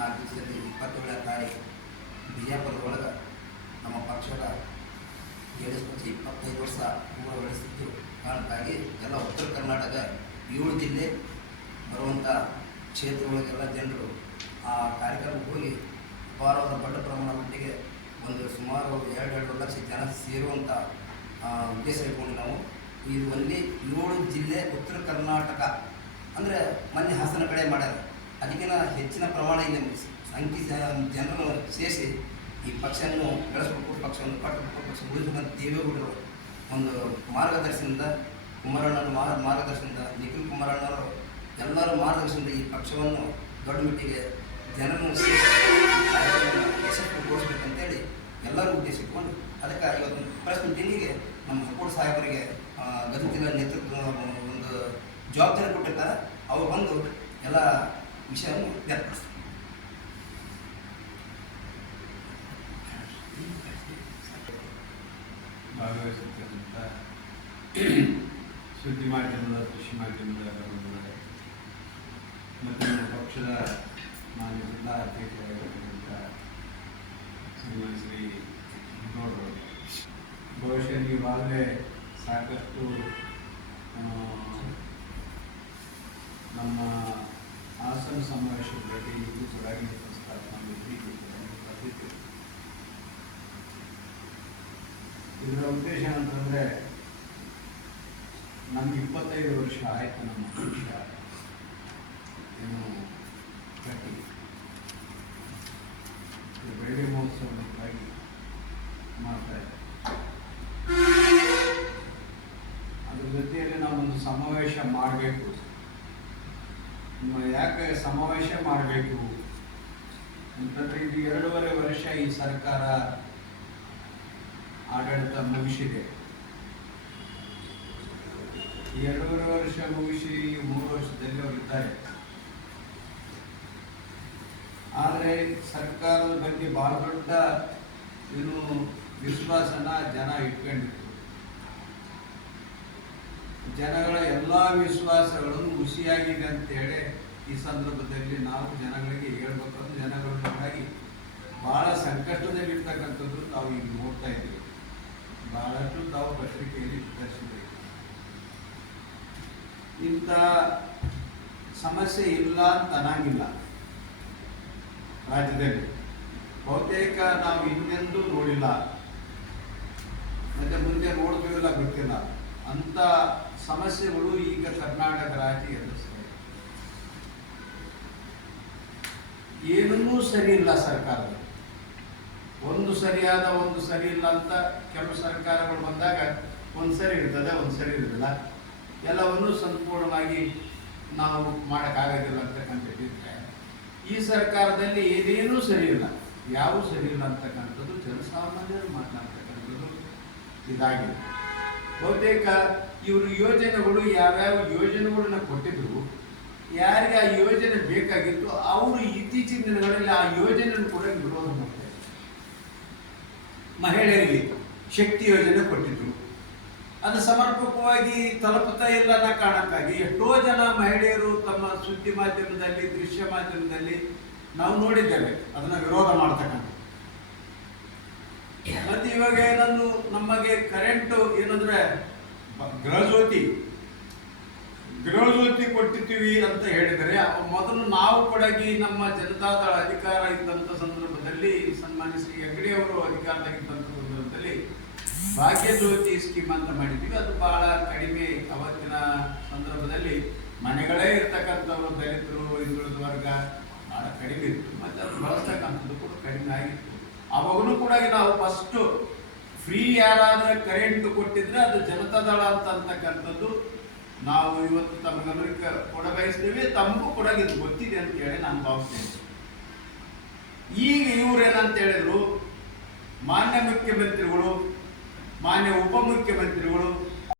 4 ದಿವಸದಲ್ಲಿ 27ನೇ ತಾರೀಕು ಬಿಜಾಪುರದೊಳಗೆ ನಮ್ಮ ಪಕ್ಷದ ಜೆಡಿಎಸ್ ಪಕ್ಷ 25 ವರ್ಷ ಪೂರ್ಣಗೊಳಿಸಿದ್ದು ಕಾರಣಕ್ಕಾಗಿ ಎಲ್ಲ ಉತ್ತರ ಕರ್ನಾಟಕ 7 ಜಿಲ್ಲೆ ಬರುವಂಥ ಕ್ಷೇತ್ರಗಳಿಗೆಲ್ಲ ಜನರು ಆ ಕಾರ್ಯಕ್ರಮಕ್ಕೆ ಹೋಗಿ ಅಪಾರವಾದ ದೊಡ್ಡ ಪ್ರಮಾಣ ಮಟ್ಟಿಗೆ ಸುಮಾರು 2 ಲಕ್ಷ ಜನ ಸೇರುವಂಥ ಉದ್ದೇಶ ಇಟ್ಕೊಂಡು ನಾವು ಇದು ಅಲ್ಲಿ 7 ಜಿಲ್ಲೆ ಉತ್ತರ ಕರ್ನಾಟಕ ಅಂದರೆ ಮೊನ್ನೆ ಹಾಸನ ಕಡೆ ಮಾಡ್ಯಾರ. ಅದಕ್ಕಿಂತ ಹೆಚ್ಚಿನ ಪ್ರಮಾಣ ಇಲ್ಲಿ ಸಂಖ್ಯೆ ಜನರು ಸೇರಿಸಿ ಈ ಪಕ್ಷವನ್ನು ಬೆಳೆಸಬೇಕು, ಪಕ್ಷವನ್ನು ಕಟ್ಟಬೇಕು, ಪಕ್ಷ ಉಳಿಸಬೇಕಂತ ದೇವೇಗೌಡರು ಒಂದು ಮಾರ್ಗದರ್ಶನದಿಂದ, ಕುಮಾರಣ್ಣನ ಮಾರ್ಗದರ್ಶನದಿಂದ, ನಿಖಿಲ್ ಕುಮಾರಣ್ಣವರು ಎಲ್ಲರೂ ಮಾರ್ಗದರ್ಶನದಿಂದ ಈ ಪಕ್ಷವನ್ನು ದೊಡ್ಡ ಮಟ್ಟಿಗೆ ಜನರನ್ನು ಸೇರಿಸಿ ಯಶಸ್ವಿಗೊಳಿಸ್ಬೇಕಂತೇಳಿ ಎಲ್ಲರೂ ಉದ್ದೇಶಿಸಿಕೊಂಡು ಅದಕ್ಕೆ ಇವತ್ತು ಪ್ರೆಸ್ ಮೀಟಿಂಗಿಗೆ ನಮ್ಮ ಸಪೋರ್ಟ್ ಸಾಹೇಬರಿಗೆ ಗದಗ ಜಿಲ್ಲಾ ನೇತೃತ್ವ ಒಂದು ಜವಾಬ್ದಾರಿ ಕೊಟ್ಟಿರ್ತಾರೆ. ಅವರು ಬಂದು ಎಲ್ಲ ವಿಷಯವನ್ನು ವ್ಯಕ್ತಪಡಿಸ್ತಾರೆ. ಭಾಗವಹಿಸುತ್ತಿರುವಂಥ ಸುದ್ದಿ ಮಾಧ್ಯಮದ, ಕೃಷಿ ಮಾಧ್ಯಮದ ಬಂಧುಗಳೇ ಮತ್ತು ನಮ್ಮ ಪಕ್ಷದ ಮಾನ್ಯ ಜಿಲ್ಲಾ ಅಧ್ಯಕ್ಷರಾಗಿರ್ತಕ್ಕಂಥ ಸನ್ಮಾನ್ಯ ಶ್ರೀ ಗೌಡರು, ಬಹುಶಃ ನೀವಾಗಲೇ ಸಾಕಷ್ಟು ನಮ್ಮ ಹಾಸನ ಸಮಾವೇಶದಲ್ಲಿ ಇದು ಕೂಡ ಪ್ರಸ್ತಾಪನೆ ಬರ್ತಿತ್ತು. ಇದರ ಉದ್ದೇಶ ಅಂತಂದರೆ ನಮ್ಗೆ 25 ವರ್ಷ ಆಯಿತು ನಮ್ಮ ಪಕ್ಷ ಏನು ಕಟ್ಟಿ ಬೆಳ್ಳಿ ಮಹೋತ್ಸವಕ್ಕಾಗಿ ಮಾಡ್ತಾ ಇದೆ. ಅದ್ರ ಜೊತೆಯಲ್ಲಿ ನಾವೊಂದು ಸಮಾವೇಶ ಮಾಡಬೇಕು. ಯಾಕೆ ಸಮಾವೇಶ ಮಾಡಬೇಕು ಅಂತಂದರೆ ಇದು 2.5 ವರ್ಷ ಈ ಸರ್ಕಾರ ಆಡಳಿತ ಮುಗಿಸಿದೆ. 2.5 ವರ್ಷ ಮುಗಿಸಿ 3 ವರ್ಷದಲ್ಲಿ ಅವರು ಇದ್ದಾರೆ. ಆದರೆ ಸರ್ಕಾರದ ಬಗ್ಗೆ ಬಹಳ ದೊಡ್ಡ ವಿಶ್ವಾಸನ ಜನ ಇಟ್ಕೊಂಡಿತ್ತು. ಜನಗಳ ಎಲ್ಲ ವಿಶ್ವಾಸಗಳನ್ನು ಹುಸಿಯಾಗಿದೆ ಅಂತೇಳಿ ಈ ಸಂದರ್ಭದಲ್ಲಿ ನಾವು ಜನಗಳಿಗೆ ಹೇಳ್ಬೇಕಂದ್ರೆ ಜನಗಳಿಗಾಗಿ ಬಹಳ ಸಂಕಷ್ಟದಲ್ಲಿರ್ತಕ್ಕಂಥದ್ದು ನಾವು ಈಗ ನೋಡ್ತಾ ಇದ್ದೀವಿ. ಬಹಳಷ್ಟು ತಾವು ಪತ್ರಿಕೆಯಲ್ಲಿ ವಿತರಿಸಿದ್ದೀವಿ. ಇಂಥ ಸಮಸ್ಯೆ ಇಲ್ಲ ಅಂತ ಅನ್ನಂಗಿಲ್ಲ ರಾಜ್ಯದಲ್ಲಿ. ಬಹುತೇಕ ನಾವು ಇನ್ನೆಂದೂ ನೋಡಿಲ್ಲ, ಮತ್ತೆ ಮುಂದೆ ನೋಡ್ತೀವಿಲ್ಲ ಗೊತ್ತಿಲ್ಲ. ಅಂಥ ಸಮಸ್ಯೆಗಳು ಈಗ ಕರ್ನಾಟಕ ರಾಜ್ಯ ಎದುರಿಸ್ತಾರೆ. ಏನನ್ನೂ ಸರಿ ಇಲ್ಲ ಸರ್ಕಾರದ. ಒಂದು ಸರಿಯಾದ ಒಂದು ಸರಿ ಇಲ್ಲ ಅಂತ ಕೆಲವು ಸರ್ಕಾರಗಳು ಬಂದಾಗ ಒಂದು ಸರಿ ಇರ್ತದೆ, ಒಂದು ಸರಿ ಇರೋದಿಲ್ಲ. ಎಲ್ಲವನ್ನೂ ಸಂಪೂರ್ಣವಾಗಿ ನಾವು ಮಾಡೋಕ್ಕಾಗೋದಿಲ್ಲ ಅಂತಕ್ಕಂಥದ್ದಿದ್ರೆ ಈ ಸರ್ಕಾರದಲ್ಲಿ ಏನೇನೂ ಸರಿ ಇಲ್ಲ, ಯಾವೂ ಸರಿ ಇಲ್ಲ ಅಂತಕ್ಕಂಥದ್ದು ಜನಸಾಮಾನ್ಯರು ಮಾತನಾಡ್ತಕ್ಕಂಥದ್ದು ಇದಾಗಿದೆ. ಬಹುತೇಕ ಇವರು ಯೋಜನೆಗಳು ಯಾವ್ಯಾವ ಯೋಜನೆಗಳನ್ನ ಕೊಟ್ಟಿದ್ರು, ಯಾರಿಗೆ ಆ ಯೋಜನೆ ಬೇಕಾಗಿತ್ತು ಅವರು ಇತ್ತೀಚಿನ ದಿನಗಳಲ್ಲಿ ಆ ಯೋಜನೆಯನ್ನು ಕೂಡ ವಿರೋಧ ಮಾಡ್ತಾರೆ. ಮಹಿಳೆಯರಿಗೆ ಶಕ್ತಿ ಯೋಜನೆ ಕೊಟ್ಟಿದ್ರು, ಅದು ಸಮರ್ಪಕವಾಗಿ ತಲುಪುತ್ತಾ ಇಲ್ಲ ಅನ್ನೋ ಕಾರಣಕ್ಕಾಗಿ ಎಷ್ಟೋ ಜನ ಮಹಿಳೆಯರು ತಮ್ಮ ಸುದ್ದಿ ಮಾಧ್ಯಮದಲ್ಲಿ, ದೃಶ್ಯ ಮಾಧ್ಯಮದಲ್ಲಿ ನಾವು ನೋಡಿದ್ದೇವೆ ಅದನ್ನ ವಿರೋಧ ಮಾಡ್ತಕ್ಕಂಥ. ಮತ್ತೆ ಇವಾಗ ಏನಂದು ನಮಗೆ ಕರೆಂಟು ಏನಂದ್ರೆ ಗೃಹಜ್ಯೋತಿ ಕೊಟ್ಟಿದ್ದೀವಿ ಅಂತ ಹೇಳಿದರೆ, ಮೊದಲು ನಾವು ಕೊಡಗಿ ನಮ್ಮ ಜನತಾದಳ ಅಧಿಕಾರ ಇದ್ದಂಥ ಸಂದರ್ಭದಲ್ಲಿ, ಸನ್ಮಾನ್ಯ ಶ್ರೀ ಹೆಗ್ಗಡೆ ಅವರು ಅಧಿಕಾರದಾಗಿದ್ದಂಥ ಸಂದರ್ಭದಲ್ಲಿ ಭಾಗ್ಯಜ್ಯೋತಿ ಸ್ಕೀಮ್ ಅಂತ ಮಾಡಿದ್ದೀವಿ. ಅದು ಬಹಳ ಕಡಿಮೆ. ಅವತ್ತಿನ ಸಂದರ್ಭದಲ್ಲಿ ಮನೆಗಳೇ ಇರ್ತಕ್ಕಂಥವ್ರು, ದಲಿತರು, ಹಿಂದುಳಿದ ವರ್ಗ ಬಹಳ ಕಡಿಮೆ ಇತ್ತು. ಮತ್ತು ಅದು ಬಳಸ್ತಕ್ಕಂಥದ್ದು ಕೂಡ ಕಡಿಮೆ ಆಗಿತ್ತು. ಅವಾಗಲೂ ಕೂಡ ನಾವು ಫಸ್ಟು ಫ್ರೀ ಯಾರಾದರೂ ಕರೆಂಟ್ ಕೊಟ್ಟಿದ್ರೆ ಅದು ಜನತಾದಳ ಅಂತಕ್ಕಂಥದ್ದು ನಾವು ಇವತ್ತು ತಮ್ಮ ಗಮನಕ್ಕೆ ಕೊಡಬಯಸ್ತೀವಿ. ತಮಗೂ ಕೂಡ ಇದು ಗೊತ್ತಿದೆ ಅಂತೇಳಿ ನಾನು ಭಾವಿಸ್ತೇನೆ. ಈಗ ಇವ್ರೇನಂತ ಹೇಳಿದ್ರು, ಮಾನ್ಯ ಮುಖ್ಯಮಂತ್ರಿಗಳು, ಮಾನ್ಯ ಉಪಮುಖ್ಯಮಂತ್ರಿಗಳು